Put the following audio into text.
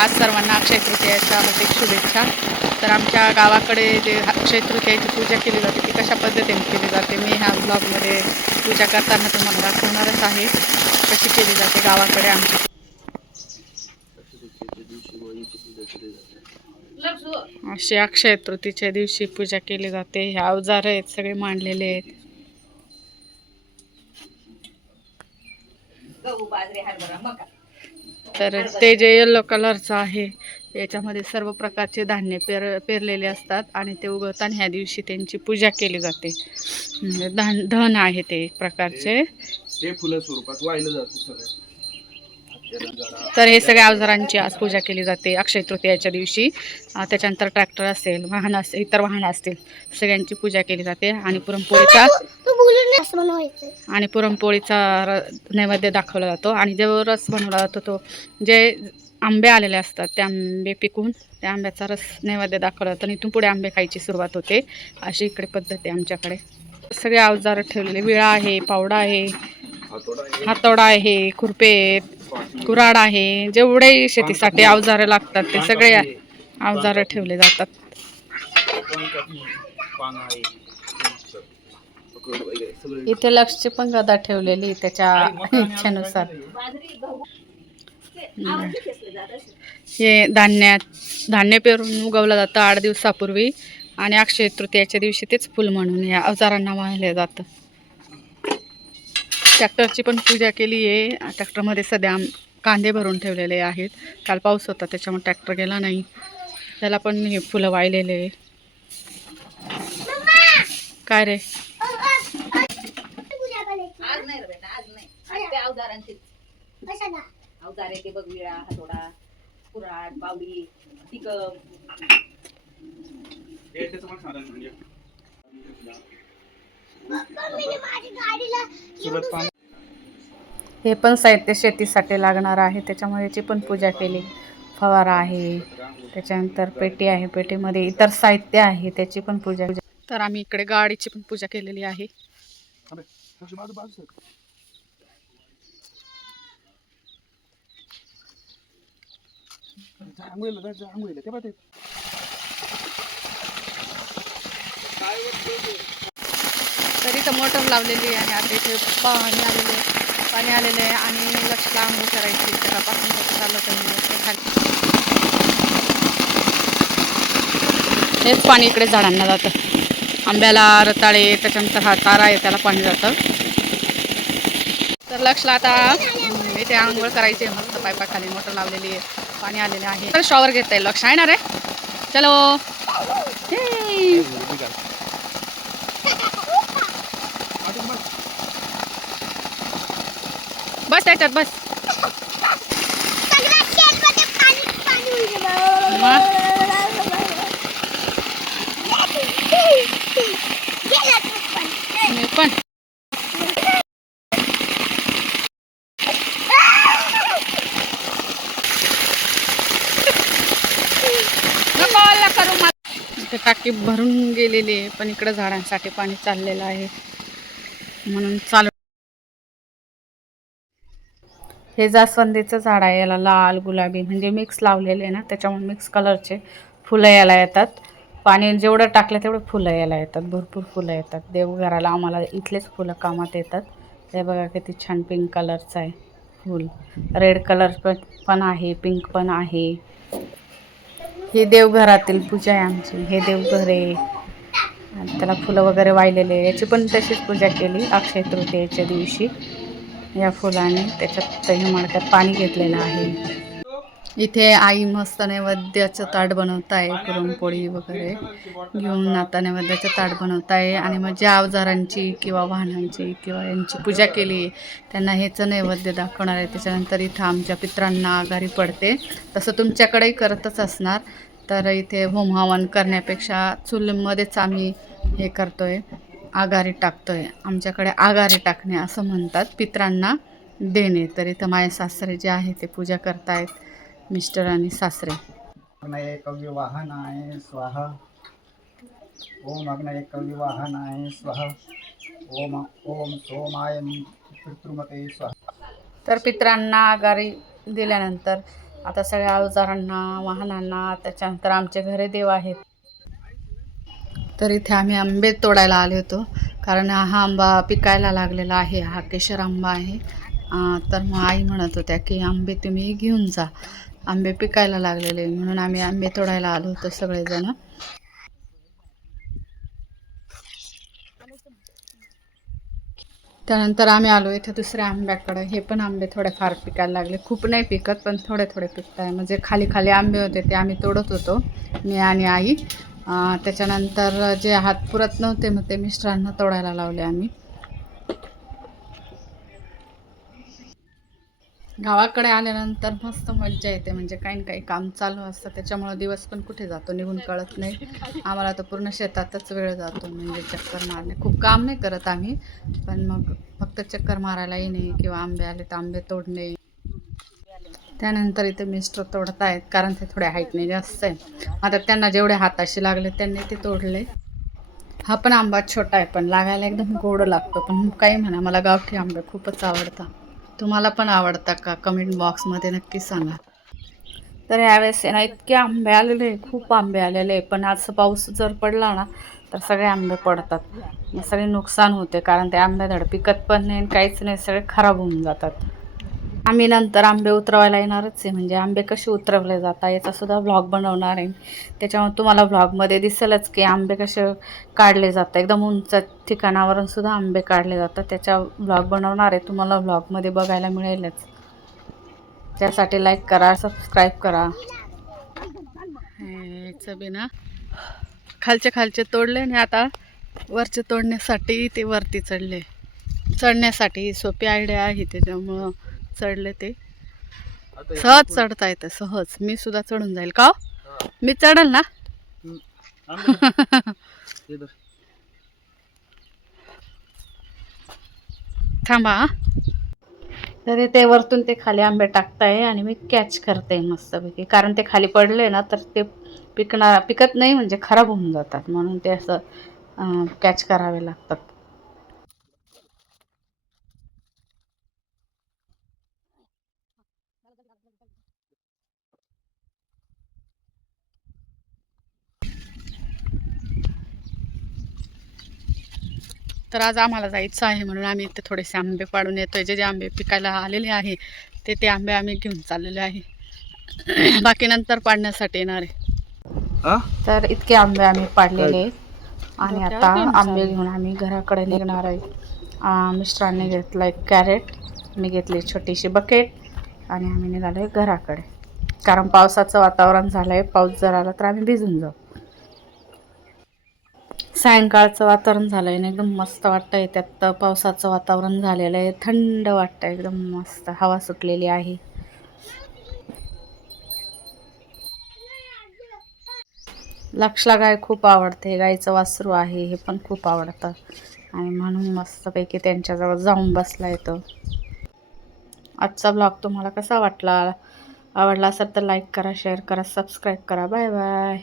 आज सर्वांना अक्षय तृतीयाच्या हार्दिक शुभेच्छा. तर आमच्या गावाकडे जे अक्षय तृतीयाची पूजा केली जाते ती कशा पद्धतीने केली जाते? मी ह्या ब्लॉगमध्ये पूजा करताना तुम्हाला दाखवणारच आहे कशी केली जाते गावाकडे आमच्या अशी अक्षय तृतीच्या दिवशी पूजा केली जाते. हे अवजार आहेत सगळे मांडलेले आहेत. गहू बाजरी हरभरा मका. तर ते जे येल्लो कलरचं आहे याच्यामध्ये सर्व प्रकारचे धान्य पेर पेरलेले असतात आणि ते उगवताना ह्या दिवशी त्यांची पूजा केली जाते. धान धन आहे ते एक प्रकारचे. ते फुलं स्वरूपात वाहिलं जातं सगळं तर हे सगळ्या अवजारांची आज पूजा केली जाते. अक्षय तृतीयाच्या दिवशी. त्याच्यानंतर ट्रॅक्टर असेल वाहन असेल इतर वाहनं असतील सगळ्यांची पूजा केली जाते. आणि पुरणपोळीचा आणि पुरणपोळीचा र नैवेद्य दाखवला जातो. आणि जो रस बनवला जातो तो जे आंबे आलेले असतात ते आंबे पिकून त्या आंब्याचा रस नैवेद्य दाखवला जातो. आणि इथून पुढे आंबे खायची सुरुवात होते अशी इकडे पद्धत आहे आमच्याकडे. सगळे अवजार ठेवलेले विळा आहे पावडा आहे आहे, हातोडा आहे खुरपे आहेत कुराड आहे जेवढे शेतीसाठी अवजारं लागतात ते सगळे अवजारं ठेवले जातात इथे लक्षची पण गदा ठेवलेली त्याच्या इच्छेनुसार. हे धान्य धान्य पेरून उगवलं जातं आठ दिवसापूर्वी आणि अक्षय तृतीयाच्या दिवशी तेच फुल म्हणून या अवजारांना वाहिलं जातं ट्रॅक्टरची पण पूजा केली आहे. ट्रॅक्टरमध्ये सध्या कांदे भरून ठेवलेले आहेत. काल पाऊस होता त्याच्यामुळे ट्रॅक्टर गेला नाही. त्याला पण हे फुलं वाहिलेले आहे. काय रे? आज नाही रे बेटा आज नाही. आज ते अवजारांची अवजार आहे ते बघ विळा हातोडा कुऱ्हाड बावडी सुरत पान हे पण साहित्य शेतीसाठी लागणार आहे. त्याच्यामुळे याची पण पूजा केली. फवारा आहे. त्याच्यानंतर पेटी आहे. पेटीमध्ये इतर साहित्य आहे. त्याची पण पूजा तर आम्ही इकडे गाडीची पण पूजा केलेली आहे. तर इथं मोटर लावलेली आहे. आता इथे पाणी आलेले पाणी आलेलं आहे आणि लक्षला आंघोळ करायची घरापासून कसं चाललं तर खाली. हेच पाणी इकडे झाडांना जातं. आंब्याला रताळे त्याच्यानंतर हा तारा आहे त्याला पाणी जातं. तर लक्षला आता इथे आंघोळ करायची आहे. मस्त पायपाखाली मोटर लावलेली आहे. पाणी आलेले आहे. तर शॉवर घेता येईल लक्ष येणार आहे चलो हे. आता बघ. बस त्याच्यात बस. पण करू मला. इथे टाकी भरून गेलेली आहे पण इकडे झाडांसाठी पाणी चाललेलं आहे. म्हणून चालू हे जास्वंदीचं झाड आहे याला लाल गुलाबी म्हणजे मिक्स लावलेले आहे ना त्याच्यामुळे मिक्स कलरचे फुलं यायला येतात. पाणी जेवढं टाकलं तेवढं फुलं यायला येतात भरपूर फुलं येतात. देवघराला आम्हाला इथलेच फुलं कामात येतात. हे बघा किती छान पिंक कलरचं आहे फूल. रेड कलर पण पण आहे पिंक पण आहे. ही देवघरातील पूजा आहे आमची. हे देवघर आहे. त्याला फुलं वगैरे वाहिलेले आहे. याची पण तशीच पूजा केली अक्षय तृतीयेच्या दिवशी. या फुलाने त्याच्यात हे मडक्यात पाणी घेतलेलं आहे. इथे आई मस्त नैवेद्याचं ताट बनवत आहे पुरणपोळी वगैरे घेऊन आता नैवेद्याचं ताट बनवत आहे आणि मग ज्या अवजारांची किंवा वाहनांची किंवा यांची पूजा केली त्यांना हेचं नैवेद्य दाखवणार आहे. त्याच्यानंतर इथं आमच्या पित्रांना आघारी पडते. तसं तुमच्याकडेही करतच असणार. तर इथे होमहवन करण्यापेक्षा चुलमध्येच आम्ही हे करतो आहे आघारी टाकतोय. आमच्याकडे आघारी टाकणे असं म्हणतात. पित्रांना देणे. तर इथं माझे सासरे जे आहे ते पूजा करतायत. मिस्टर आणि सासरे. अग्नये कविवाहनाय स्वाहा. ओम अग्नये कविवाहनाय स्वाहा. ओम ओम सोमाय पितृमते स्वाहा. तर पित्रांना आघारी दिल्यानंतर आता सगळ्या अवजारांना वाहनांना त्याच्यानंतर आमचे घरे देव आहेत. तर इथे आम्ही आंबे तोडायला आले होतो. कारण हा आंबा पिकायला लागलेला आहे. हा केशर आंबा आहे. तर मग आई म्हणत होत्या की आंबे तुम्ही घेऊन जा. आंबे पिकायला लागलेले म्हणून आम्ही आंबे तोडायला आलो होतो सगळेजण. त्यानंतर आम्ही आलो इथे दुसऱ्या आंब्याकडे. हे पण आंबे थोडेफार पिकायला लागले. खूप नाही पिकत पण थोडे थोडे पिकत आहे म्हणजे खाली खाली आंबे होते ते आम्ही तोडत होतो मी आणि आई. त्याच्यानंतर जे हात पुरत नव्हते मग ते मिस्टरांना तोडायला लावले आम्ही. गावाकडे आल्यानंतर मस्त मज्जा येते म्हणजे काही ना काही काम चालू असतं. त्याच्यामुळं दिवस पण कुठे जातो निघून कळत नाही. आम्हाला तर पूर्ण शेतातच वेळ जातो म्हणजे चक्कर मारणे. खूप काम नाही करत आम्ही पण मग फक्त चक्कर मारायला येणे किंवा आंबे आले तर आंबे तोडणे. त्यानंतर इथे मिस्टर तोडत आहेत कारण ते थोड्या हाईटने जास्त आहे आता त्यांना जेवढे हाताशी लागले त्यांनी ते तोडले. हा पण आंबा छोटा आहे पण लागायला एकदम गोड लागतो. पण काही म्हणा मला गावठी आंबे खूपच आवडतात. तुम्हाला पण आवडता का? कमेंट बॉक्समध्ये नक्की सांगा. तर यावेळेस ना इतके आंबे आलेले आहे, खूप आंबे आलेले आहे. पण आज पाऊस जर पडला ना तर सगळे आंबे पडतात. सगळे नुकसान होते कारण ते आंबे धड पिकत पण नाही आणि काहीच नाही सगळे खराब होऊन जातात. आम्ही नंतर आंबे उतरवायला येणारच आहे. म्हणजे आंबे कसे उतरवले जातात याचा सुद्धा व्लॉग बनवणार आहे. त्याच्यामुळे तुम्हाला व्लॉगमध्ये दिसेलच की आंबे कसे काढले जातात. एकदम उंच ठिकाणावरून सुद्धा आंबे काढले जातात. त्याच्या व्लॉग बनवणार आहे. तुम्हाला व्लॉगमध्ये बघायला मिळेलच. त्यासाठी लाईक करा सबस्क्राईब करा. हे खालचे खालचे तोडले आणि आता वरचे तोडण्यासाठी ते वरती चढले. चढण्यासाठी सोपी आयडिया आहे त्याच्यामुळं चढले ते. सहज चढता येतं सहज. मी सुद्धा चढून जाईल. का हो? मी चढल ना. थांबा. तर ते वरतून ते खाली आंबे टाकताय आणि मी कॅच करते मस्तपैकी. कारण ते खाली पडले ना तर ते पिकणार पिकत नाही म्हणजे खराब होऊन जातात. म्हणून ते असं कॅच करावे लागतात. तर आज आम्हाला जायचं आहे म्हणून आम्ही इथे थोडेसे आंबे पाडून येतोय. जे जे आंबे पिकायला आलेले आहे ते ते आंबे आम्ही घेऊन चाललेले आहे. बाकी नंतर पाडण्यासाठी येणार आहे? तर इतके आंबे आम्ही पाडलेले आहेत. आणि आता आंबे घेऊन आम्ही घराकडे निघणार आहे. आ, मिस्टरांनी घेतलं एक कॅरेट मी घेतली छोटीशी बकेट आणि आम्ही निघालो आहे घराकडे. कारण पावसाचं वातावरण झालं आहे पाऊस जर आला तर आम्ही भिजून जाऊ. सायंकाळचं वातावरण झालं आहे एकदम मस्त वाटतं आहे त्यात पावसाचं वातावरण झालेलं आहे. थंड वाटतं एकदम मस्त हवा सुटलेली आहे. लक्षला गाय खूप आवडते. गाईचं वासरू आहे. हे पण खूप आवडतं. आणि म्हणून मस्तपैकी त्यांच्याजवळ जाऊन बसला येतो आजचा ब्लॉग तुम्हाला कसा वाटला? आवडला असेल तर लाईक करा शेअर करा सबस्क्राईब करा. Bye bye